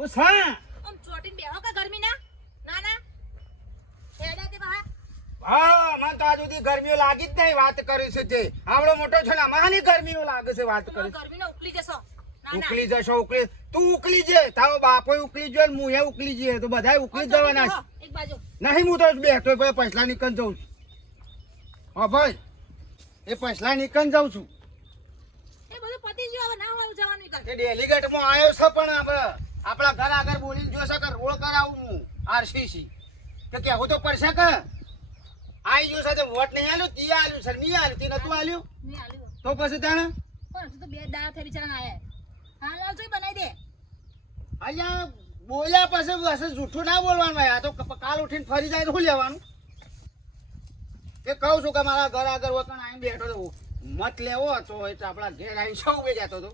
ઉસા આમ ચોટીને બેહો કે ગરમી ના ના ના હેડા તે બહાર હા મને તો આજ સુધી ગરમીઓ લાગી જ નહીં વાત કરી છે તે આવડો મોટો છે ને અમારી ગરમીઓ લાગે છે વાત કરી ગરમીનો ઉકલી જશો ના ના ઉકલી જશો ઉકલી તું ઉકલી જે તારો બાપો ઉકલી જો હું એ ઉકલી જઈએ તો બધા ઉકલી જ જવાના છે એક બાજુ નહીં હું તો બેઠો પછી પૈસા નીકળ જાઉં છું હા ભાઈ એ પૈસા નીકળ જાઉં છું એ બધું પતી ગયું હવે ના વાળું જવાનું કર એ ડેલીગેટમાં આવ્યો છે પણ આપણા ઘર આગળ બોલીને જોશે કે રોડ કરાવું હું આરસીસી કે કેવું તો પડશે કે આઈ ગયો સાથે વોટ નહીં આલ્યું તી આલ્યું સર નહીં આલ્યું તી નતું આલ્યું ની આલ્યું તો પછી તાણે પણ હજુ તો બે દાડા થઈ બિચારા આયા હા લાવ જોઈ બનાવી દે અહીંયા બોલ્યા પછી બસ જૂઠું ના બોલવાનું ભાઈ આ તો કાલ ઉઠીને ફરી જાય તો શું લેવાનું એ કહું છું કે મારા ઘર આગળ વતન આવીને બેઠો તો મત લેવો તો એટલે આપણા ઘેર આવીને સૌ બે જતો હતો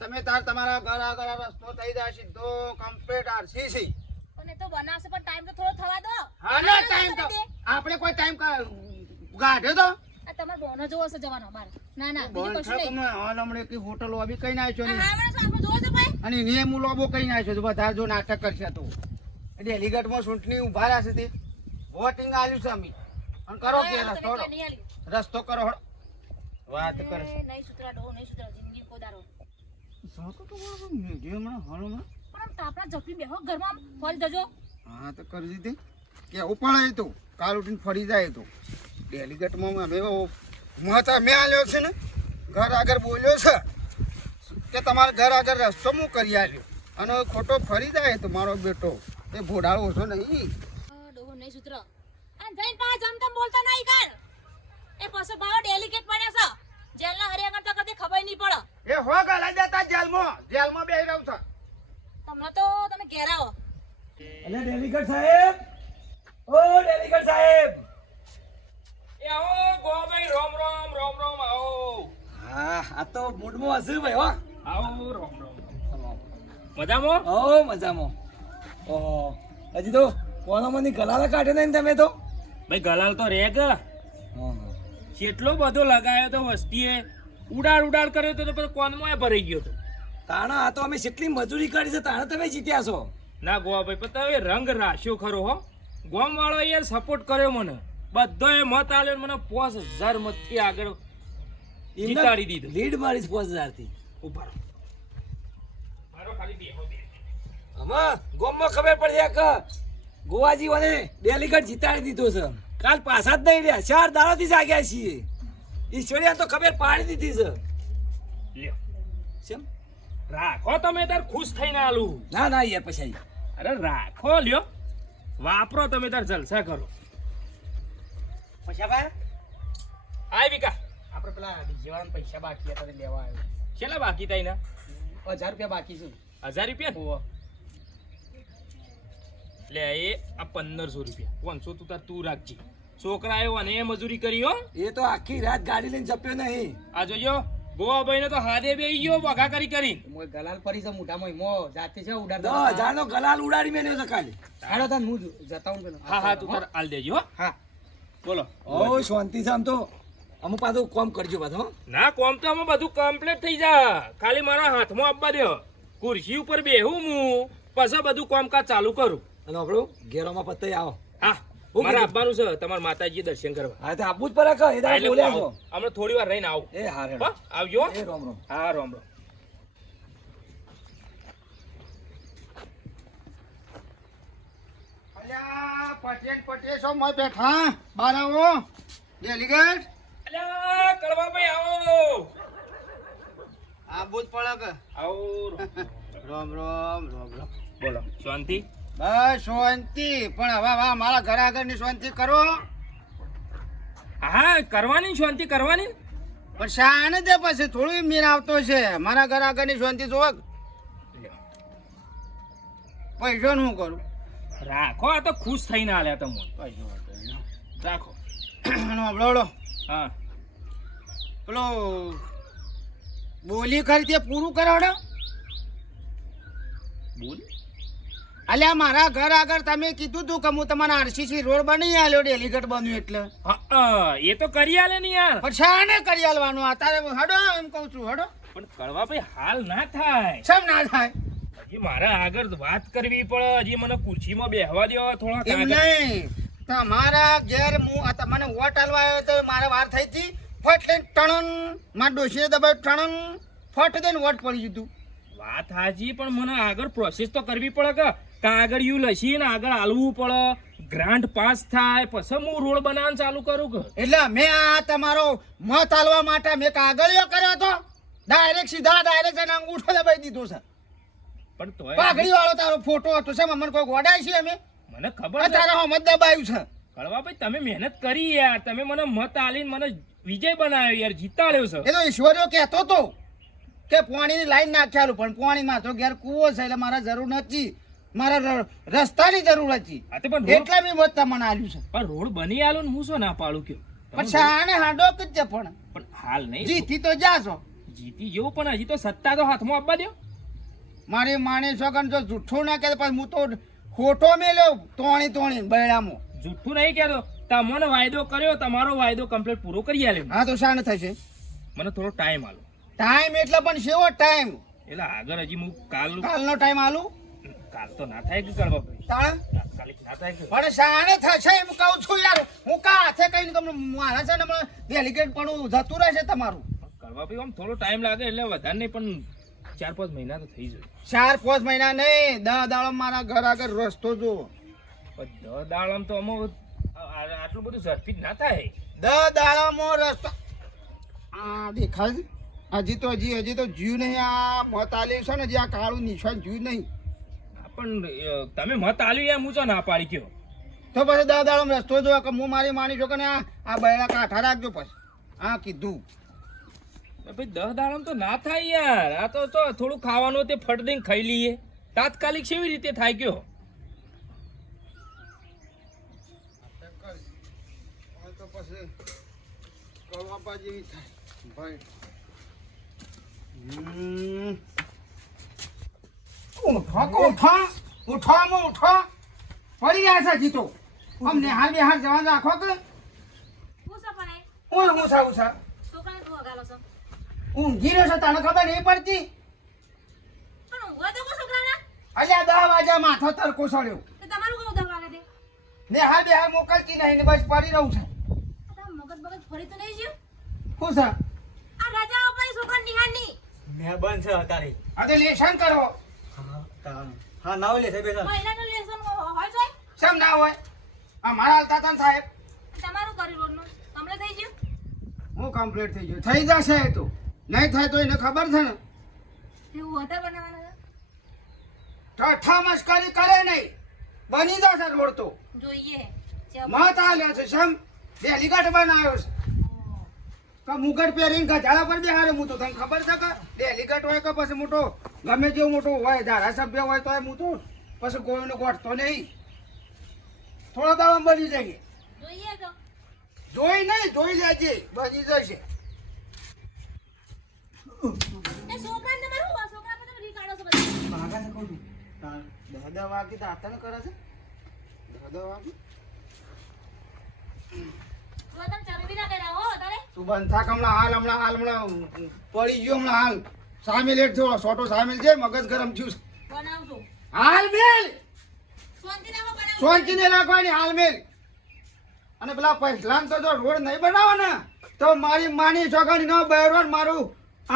તમે તાર તમારા ઘર આગળ રસ્તો થઈ જાય સીધો કમ્પ્લીટ આરસીસી પણ એ તો બનાવશે પણ ટાઈમ તો થોડો થવા દો હા ના ટાઈમ તો આપણે કોઈ ટાઈમ ગાઢ્યો તો આ તમાર બોનો જોવો છે જવાનો બાર ના ના બીજું બંધ કશું થાય નહીં તમે હાલ હમણાં કઈ હોટલ લોબી કઈ નાખ્યો હા ને મને સાહેબ જોવો છે ભાઈ અને નિયમ લોબો કઈ નાખ્યો તો બધા જો નાટક કરશે તો એટલે એલિગેટમાં ચૂંટણી ઉભા રહ્યા છે તે વોટિંગ આલ્યું છે અમે અને કરો કે રસ્તો નહીં આલ્યું રસ્તો કરો હળો. વાત કરે છે નહીં સુતરા ડો નહીં સુતરા જિંદગી કોદારો સાતો તો બરાબર મીડિયમમાં હળમાં પણ આમ તાપણા જપી બેહો ઘરમાં ફરી જજો હા તો કરી દીધી કે ઉપાડાય તો કાલ ઉઠીને ફરી જાય તો ડેલિગેટમાં અમે મત અમે આલ્યો છે ને ઘર આગળ બોલ્યો છે કે તમારા ઘર આગળ રસ્તો હું કરી આલ્યો અને ખોટો ફરી જાય તો મારો બેટો એ ભોડાળો ઓછો નહીં ડોહો નહીં સુતરા અને જઈને પા જમ તમ બોલતા નહીં કર એ પાછો ભાવ ડેલિકેટ પડ્યા છે જેલના હરિયા કરતા કદી ખબર નહીં પડે એ હો ગલાઈ દેતા જેલમાં બેહી રહ્યો છે તમને તો તમે ઘેર આવો અલે ડેલિગેટ સાહેબ ઓ ડેલિગેટ સાહેબ એ આવો ગોભાઈ રોમ રોમ રોમ રોમ આવો હા આ તો મૂડમાં હશે ભાઈ હો આવો રોમ રોમ મજામાં ઓ મજામાં ઓહો હજી તો કોનામાંની ગલાલા કાઢે નહીં તમે તો ભાઈ ગલાલ તો રે ગ કેટલો બધો લગાયો તો વસ્તીએ ઉડાડ કર્યો તો પછી કોનમાં ભરાઈ ગયો તો તાણા આ તો અમે કેટલી મજૂરી કરી છે તાણા તમે જીત્યા છો ના ગોવાભાઈ પણ તમે રંગ રાખ્યો ખરો હો ગોમ વાળો યાર સપોર્ટ કર્યો મને બધોએ મત આલ્યો મને 5000 મતથી આગળ જીતાડી દીધો લીડ મારી 5000 થી ઉપર મારો ખાલી બેહો બે આમાં ગોમમાં ખબર પડી કે ગોવાજી મને ડેલિગેટ જીતાડી દીધો છે કાલ પાછા જ નહીં રહ્યા 4 દાડાથી જાગ્યા છીએ ઈશ્વરિયા તો ખબર પાડી દીધી છે લ્યો કેમ રાખો તમે તાર ખુશ થઈને આલું ના ના યાર પછી અરે રાખો લ્યો વાપરો તમે તાર જલસા કરો પૈસા ભાઈ આય વિકા આપણે પેલા જીવાના પૈસા બાકી હતા તે લેવા આવ્યો છેલ્લા બાકી તાઈ ના 1000 રૂપિયા બાકી છે 1000 રૂપિયા લે એ આ 1500 રૂપિયા 500 તું રાખજી છોકરા આવ્યો અને એ મજૂરી કરી હો એ તો આખી રાત ગાડી લઈને જપ્યો નહીં આ જોજો ગોવાભાઈ ને તો હાથે બેહી ગયો બગા કરી મોય ગલાલ પરી છે મોઢામાં મો જાતે છે ઉડાડ 10,000 નો ગલાલ ઉડાડી મેલ્યો છે કાલે હાલો તને હું જતા હું પેલો હા હા તું તાર આલ દેજો હો હા બોલો ઓ શાંતિ છે આમ તો અમુક પાછું કોમ કરજો પાછો ના કોમ તો આમાં બધું કમ્પ્લીટ થઈ જા ખાલી મારા હાથમાં આપવા દે ખુરશી ઉપર બેહું હું પછી બધું કામકાજ ચાલુ કરું અને આપણો ઘેરોમાં પત્તે આવો હા મારે આપવાનું છે તમારા માતાજી દર્શન કરવા હા તો આપવું જ પડે કે એ દાડે બોલ્યા છો હમણાં થોડી વાર રહીને આવું એ હારે હો, આવજો એ રોમ રોમ હા રોમ રોમ અલ્યા પટેલ છો મોય બેઠા બાર આવો ડેલિગેટ અલ્યા કળવાભાઈ આવો આ બુજ પડે કે આવો રામ રામ રામ રામ બોલો શાંતિ બસ શાંતિ પણ હવે મારા ઘર આગળની શાંતિ કરો હા કરવાની શાંતિ કરવાની પણ શાને દે પછી થોડું મીર આવતો છે મારા ઘર આગળની શાંતિ જોવા પૈસો નું કરું રાખો આ તો ખુશ થઈને આલ્યા તમે રાખો હમણાં હા પેલો બોલી ખરી તે પૂરું કરાવડો બોલ અલ્યા મારા ઘર આગળ તમે કીધું તું કે હું તમારા આરસીસી રોડ બની આલ્યો ડેલિગેટ બન્યું એટલે હા એ તો કરી આલે ને યાર પણ શાને કરી આલવાનું અત્યારે હડો એમ કહું છું હડો પણ કળવાભાઈ હાલ ના થાય સમ ના થાય હજી મારે આગળ વાત કરવી પડે, હજી મને ખુરશીમાં બેહવા દો થોડા એમ કાગળ. નહીં તમારા ઘેર હું આ તમને વોટ આલવા આવ્યો તો મારે વાર થઈ હતી ફટ લઈને ટણન મારા ડોશીએ દબાવ્યું ટણન ફટ દઈને વોટ પડી જતું વાત હાજી, પણ મને આગળ પ્રોસેસ તો કરવી પડે કે કાગળિયું લસીને આગળ હાલવું પડે, ગ્રાન્ટ પાસ થાય પછી હું રોડ બનાવવાનું ચાલુ કરું કે. એટલે મેં આ તમારો મત આલવા માટે મેં કાગળિયો કર્યો હતો ડાયરેક્ટ એના અંગૂઠો દબાઈ દીધો છે પણ તોય પાઘડી વાળો તારો ફોટો હતો છે મને કોઈ ગોડાય છે અમે મને ખબર આ છે તારા મત દબાયું છે કળવાભાઈ, તમે મહેનત કરી યાર, તમે મને મત આલીને મને વિજય બનાવ્યો યાર, જીતાડ્યો છે. એ તો ઈશ્વરીઓ કહેતો હતો કે પાણીની લાઈન નાખ્યાલું પણ પાણીમાં તો ઘેર કૂવો છે એટલે મારે જરૂર નથી, મારા રસ્તાની જરૂર હતી હા તે પણ રોડ એટલે મેં મત તમને આલ્યું છે પણ રોડ બની આલો ને હું શું ના પાડું કયો. તમે પછી આને હાંડો જ છે પણ પણ હાલ નહીં જીતી તો જાશો જીતી જેવું, પણ હજી તો સત્તા તો હાથમાં આપવા દો. મારી માણી છોકન તો જૂઠું ના કહે પછી હું તો ખોટો મેલ્યો તોણી બૈડામાં જુઠ્ઠું નહીં કહેતો, તમને વાયદો કર્યો, તમારો વાયદો કમ્પ્લીટ પૂરો કરી આલ્યો. હા તો શાને થશે મને થોડો ટાઈમ આલો, ટાઈમ એટલે પણ શેવો ટાઈમ એટલે આગળ હજી હું કાલનો ટાઈમ આલું કાલ તો ના થાય કે કળવાભાઈ, તાણે તાત્કાલિક ના થાય કે. પણ શાને થશે એમ કહું છું યાર હું કા હાથે કહીને તમને મારા છે ને હમણાં ડેલિગેટ પણ જતું રહેશે તમારું કળવાભાઈ આમ થોડો ટાઈમ લાગે એટલે વધારે નહીં, પણ 4-5 મહિના તો થઈ જાય. 4-5 મહિના નહીં 10 દાડો મારા ઘર આગળ રસ્તો જો પણ 10 દાડામાં તો અમુક આટલું બધું ઝડપી જ ના થાય. 10 દાડામાં રસ્તો આ દેખાય છે? હજી તો જીવ નહીં આ મત આલ્યું છે ને હજી આ કાળું નિશાન જીવ નહીં હા, પણ તમે મત આલ્યું યાર, હું ચો ના પાડી કયો. તો પછી 10 દાડામાં રસ્તો જો કે હું મારી માની છો કે ને આ બૈરા કાંઠા રાખજો પછી હા કીધું ભાઈ 10 દાડામાં તો ના થાય યાર, આ તો થોડું ખાવાનું તે ફટ દઈને ખાઈ લઈએ, તાત્કાલિક કેવી રીતે થાય કયો. તો પછી કળવાપા જેવી થાય ભાઈ ઉઠો પડી ગયા છે જીતો અમને હાલ બેહાર જવાનું રાખો કે હું છે પણ એ? ઉછા છોકરાને તું હગાલો છો. ઊંઘી રહ્યો છે તને ખબર નહીં પડતી પણ ઊંઘવા દો કો છોકરાને? અલ્યા 10 વાગ્યા માથો તરકો સળ્યો તો તમારું કેવું 10 વાગે દે? ને હાલ બેહાર મોકલતી નહીં ને બસ પડી રહું છે આ તારા મગજ ફરી તો નહીં જ્યું? શું છે આ રજા ઉપર છોકરા નિહાળની. મેં બંધ છે અત્યારે. આ તો લેશન કરો હા નાવ લે સાહેબ સર. મહિનાનું લેસન હોય છે? સમ ના હોય આ મારા હાલતા હતા ને સાહેબ તમારું કર્યું રોડનું કમ્પ્લીટ થઈ ગયું? હું કમ્પ્લીટ થઈ ગયો થઈ જશે એ તો નહીં થાય તો એને ખબર છે ને એવું હોટલ બનાવવાનું છે? ઠઠ્ઠા મસ્કરી કરે નહીં બની જશે રોડ તો જોઈએ મત આલ્યો છે સમ ડેલિગેટ બનાવ્યો છે કે મુગટ પહેરીને ગજાળા પર બેહારે હું તો તને ખબર છે કે ડેલિગેટ હોય કે પછી મોટો ગમે જેવો મોટો હોય ધારાસભ્ય હોય તો હું તો પછી કોઈને ગોઠતો નહીં થોડો દાવા બની જઈએ જોઈએ તો જોઈ નહીં જોઈ લેજે બની જશે એ છોકરાને તમારું છોકરા પર તમે રીકાડો છો બધા. ભાગા છે કહું છું દાદા વાગી દાંતણ કરે છે દાદા વાગી તો તમે ચરબી ના કર્યા હો તારે. તું બંધ થાક હમણાં પડી ગયો હમણાં હાલ સામેલ એક થોડો છોટો સામેલ છે મગજ ગરમ થયું છે બનાવજો હાલ મેલ શાંતિ રાખો બનાવજો. શાંતિ ને રાખવાની હાલ મેલ અને પેલા પૈસલાન તો જો રોડ નહીં બનાવો ને તો મારી માની છોકરી નો બહેરો ને મારું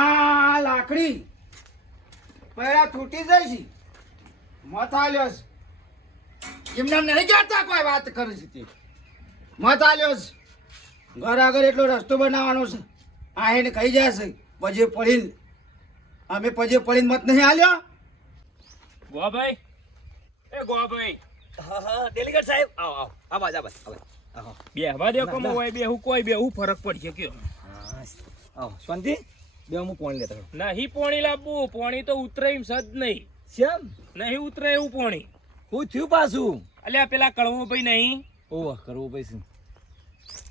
આ લાકડી પહેલા તૂટી જાય છે મત આલ્યો છે એમને નહીં કહેતા કોઈ વાત કરે છે તે મત આલ્યો છે ઘર આગળ એટલો રસ્તો બનાવવાનો છે આ એને કહી જશે પજે પડીને અમે પજે પડીને મત નહીં આલ્યો ગોવાભાઈ, એ ગોવાભાઈ, હા હા ડેલિગેટ સાહેબ આવો આવો આવાજ આવાજ આવો બેહવા દે કમો હોય બેહું કોઈ બેહું ફરક પડશે કયો. હા આવો શાંતિ બે હું પાણી લેતા નહીં પોણી લાવવું, પોણી તો ઉતરે એમ સદ નહીં, શ્યામ નહીં ઉતરે એવું પોણી. હું થયું પાછું અલ્યા પેલા કળવાભાઈ નહીં, ઓહ કરવું પૈસા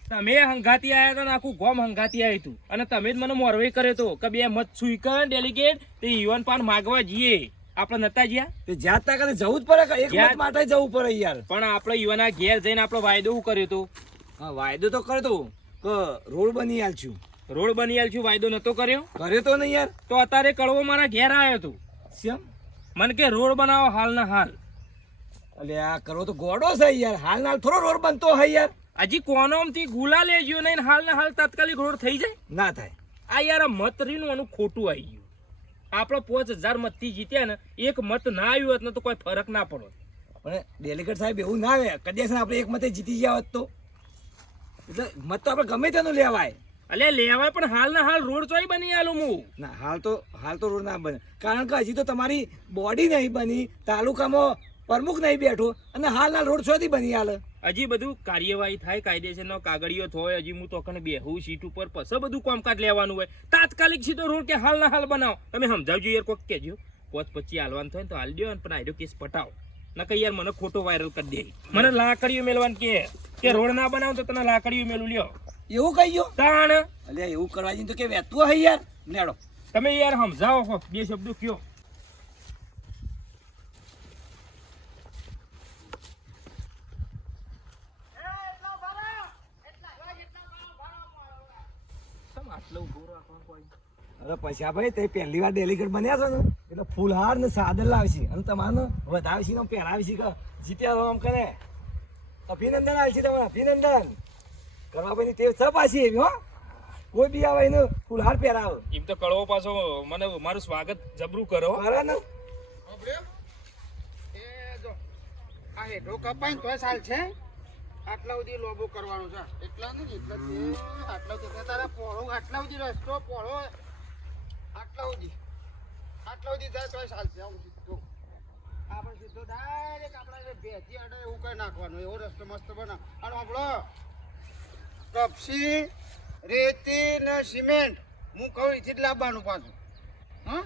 તમે હંગાતી આયા હતા ને આખું ગોમ હંગાતી આવ્યું હતું અને તમે જ મને મોરવાઈ કર્યો હતો કે બે મત સુઈકર ડેલિગેટ તે યુવાન પાન માગવા જઈએ, આપણે નતા જ્યાં. તે જ્યાં તાકાતે જવું જ પડે કે એક જ્યાં- મત માટે જવું પડે યાર. પણ આપણે યુવાના ઘેર જઈને આપણો વાયદો શું કર્યો હતો? હા વાયદો તો કરતો કે રોડ બની આલશું. રોડ બની આલ છું, વાયદો નતો કર્યો. કર્યો તો નહીં યાર. તો અત્યારે કળવો મારા ઘેર આવ્યો હતો. શ્યામ મને કે રોડ બનાવો હાલ ના હાલ. અલે આ કરો તો ગોડો છે યાર, હાલ નાલ થોડો રોડ બનતો હોય યાર. હજી કોનોમથી ગુલા લેજો નહીં, હાલ ના હાલ તાત્કાલિક રોડ થઈ જાય. ના થાય. આ યાર આ મત રીનું આનું ખોટું આવી ગયું. આપણો 5000 મતથી જીત્યા ને, એક મત ના આવ્યું હોત ને તો કોઈ ફરક ના પડે. પણ ડેલિગેટ સાહેબ એવું ના આવે, કદાચ આપણે એક મતે જીતી ગયા હોત તો. એટલે મત તો આપણે ગમે તેનું લેવાય. અલે લેવાય પણ હાલ ના હાલ રોડ ચોઈ બની આલું હું. ના હાલ તો રોડ ના બને, કારણ કે હજી તો તમારી બોડી નહીં બની, તાલુકામાં પ્રમુખ નહીં બેઠો, અને હાલ રોડ શોધી બની હાલ. હજી બધું કાર્યવાહી થાય, કાયદેસરનો કાગળિયો થાય, હજી હું તો કને બેહું સીટ ઉપર, પછી બધું કામકાજ લેવાનું હોય. તાત્કાલિક સીધો રોડ કે હાલ ના હાલ બનાવો. તમે સમજાવજો યાર, કોક કહેજો 5-25 હાલવાનું થાય ને તો હાલ દો, પણ આઈડો કેસ પટાવો. નકર યાર મને ખોટો વાયરલ કરી દે. મને લાકડીઓ મેલવાનું કે રોડ ના બનાવો તો તને લાકડીઓ મેલું લ્યો. એવું કહી ગયો તાણ અલે એવું કરવા જઈને તો કે વેતું હોય યાર. નેડો તમે યાર સમજાવો હો, બે શબ્દો કયો. અરે પૈસા ભાઈ તે પહેલી વાર ડેલિગેટ બન્યા છો ને, એટલે ફૂલહાર ને સાદર લાવશે અને તમારે વધાવશે ને પહેરાવશે કે જીત્યા આમ કરે. અભિનંદન આવશે તમારે, અભિનંદન કરવા ભાઈ તે સ પાછી એવી હો. કોઈ બી આવે એને ફૂલહાર પહેરાવો. એમ તો કળવો પાછો મને મારું સ્વાગત જબરું કરો. કરે ને એ જો આ હેઠો કપાય ને તોય સાલ છે, આટલા સુધી લોબો કરવાનું છે. એટલા નહીં, એટલા છે આટલા સુધી તારા પોળો, આટલા સુધી રસ્તો પોળો, આટલા સુધી જાય તોય સાલ છે. આવું સીધો આપણે સીધો ડાયરેક્ટ આપણા ભેથી અડે એવું કઈ નાખવાનું, એવો રસ્તો મસ્ત બનાવ. અને આપણો કપસી, રેતી ને સિમેન્ટ હું કહું એથી જ લાવવાનું પાછું. હા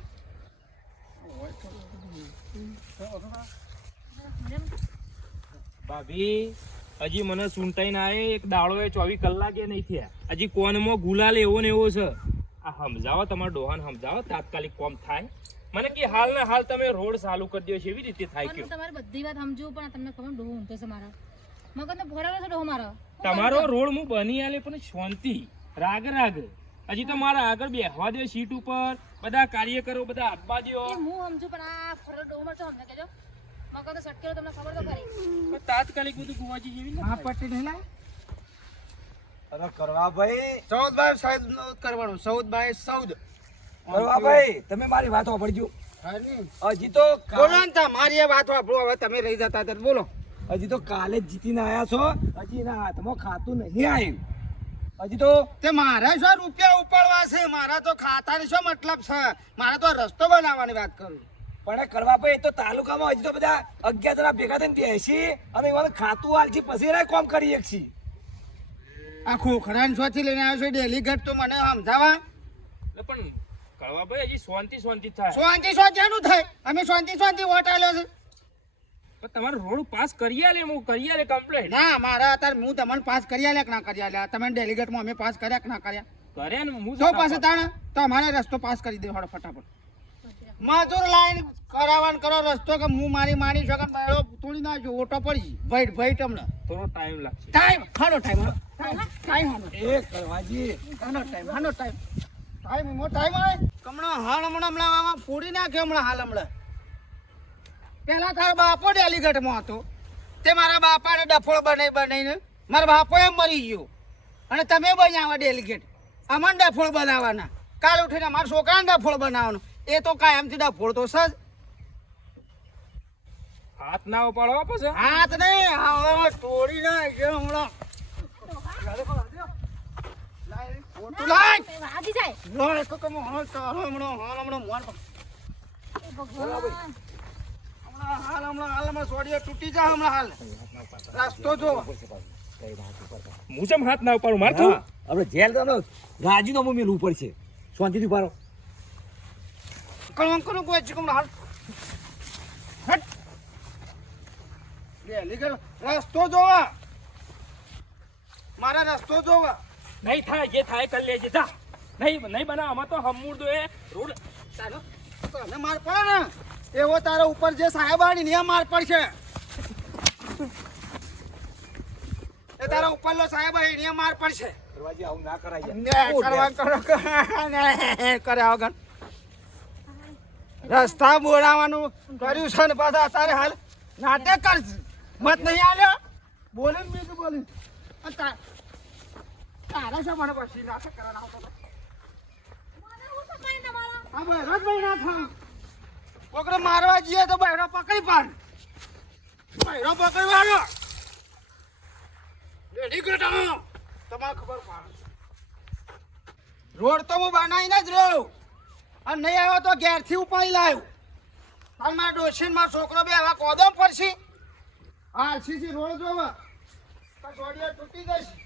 ભાભી હજી મને સુનતાઈ ના આવે, એક દાડો એ 24 કલાકે નહીં થયા, હજી કોનમાં ગુલાલ એવો ને એવો છે. આ સમજાવો, તમારા ડોહાને સમજાવો, તાત્કાલિક કોમ થાય. મને કે હાલ ને હાલ તમે રોડ ચાલુ કરી દો, એવી રીતે થાય પણ કયો. તમારી બધી વાત સમજુ, પણ તમને ખબર ડોહો ઊંઘતો છે મારા મગજને ભરાવો છે ડોહો મારો. તમારો રોડ હું બની આલે, પણ શાંતિ રાગ હજી તો મારા આગળ બેહવા દો સીટ ઉપર, બધા કાર્યકરો બધા આપવા દો. એ હું સમજુ, પણ આ ફરો ડોહો મારો સમજે કેજો મગજનો સટકેલો તમને ખબર તો ખરી. પણ તાત્કાલિક બધું ગુવાજી જેવી હા પટ્ટી નહીં લાય. અરે કરવા ભાઈ, 14/14 કરવાનું, 14/14. કરવા ભાઈ તમે મારી વાત સાંભળજો. હજી તો બોલો ને તમારી એ વાત વાપરો, હવે તમે રહી જતા હતા બોલો. હજી તો કાલે જ જીતીને આયા છો, હજી એના હાથમાં ખાતું નહીં આવ્યું. હજી તો તે મારા શું રૂપિયા ઉપાડવા છે, મારા તો ખાતાની શું મતલબ છે, મારે તો રસ્તો બનાવવાની વાત કરું. પણ કરવા ભાઈ તો તાલુકામાં હજી તો બધા 11 જણા ભેગા થઈને બેસી અને એમાં ખાતું આલજી પછી એને કોમ કરી એક છી. આ ખોખરાન શોથી લઈને આવ્યો છો ડેલિગેટ, તો મને સમજાવા. પણ કળવાભાઈ હજી શાંતિ થાય. શાંતિનું થાય, અમે શાંતિ વોટ આલ્યો છે. પણ તમારે રોડ પાસ કરી આલે, હું કરી આલે કમ્પ્લેટ. ના મારા અત્યારે હું તમને પાસ કરી આલ્યા કે ના કરી આલ્યા, તમે ડેલિગેટમાં અમે પાસ કર્યા કે ના કર્યા. કરે ને હું તો પાસે તાણે તો અમારે રસ્તો પાસ કરી દે હળો ફટાફટ. મજૂર લાઈન કરાવવાનું કરો રસ્તો, કે હું મારી શકન મેળો તોડી નાખજો, ઓટો પડી ભાઈ તમને થોડો ટાઈમ લાગશે. ટાઈમ હાનો એ કરવાજી હમણાં ફોડી નાખ્યો હમણાં. પેલા તારા બાપો ડેલિગેટમાં હતો, તે મારા બાપાને ડફોળ બનાવીને મારા બાપો એમ મરી ગયો, અને તમે બનાવવા ડેલિગેટ, અમને ડફોળ બનાવવાના. કાલ ઉઠીને મારા છોકરાને ડફોળ બનાવવાનો, એ તો કાયમથી ડફોળ તો સજ. હાથ ના ઉપાડો પછી. હાથ નહીં તોડી નાખ્યો હમણાં. વાગી જાય. તૂટી જાય હમણાં. રસ્તો જો હું જેમ હાથ ના ઉપાડું મારે તું. આપણે જેલ તો રાજીનામું મેળવું પડશે. શાંતિથી ઉભા રહો. કણકણું કોઈ છે હમણાં હાલ. હટ. રસ્તો જોવા, મારા રસ્તો જોવા. નહીં થાય, જે થાય કરી લેજે જા. નહીં બનાવવામાં તો હમૂર દો એ રોડ. તને માર પડે ને એવો તારા ઉપર જે સાહેબાણી ને માર પડશે. એ તારા ઉપરનો સાહેબાણી ને માર પડશે. કરવાજી આવું ના કરાય. કરે વગર રસ્તા બોલાવાનું કર્યું છે ને પાછા અત્યારે હાલ નાટક કર મત નહીં આલ્યો બોલીને બીજું બોલી તારા છે મને પછી નાટક કરવા આવતો મને હું તો કઈ ના મારો હા બહેરો જ બહેરા થા છોકરો મારવા જઈએ તો બહેરો પકડી પાડ બહેરો પકડી વાળો રેડી ગયો તમારે ખબર પાડ રોડ તો હું બનાવીને જ રહ્યો અને નહીં આવ્યો તો ઘેરથી ઉપાડી લાવ્યો અને મારા ડોશીને મારો છોકરો બે આવા કોદમ પડશે હા સીસી રોડ જોવા તો જોડીઓ તૂટી જશે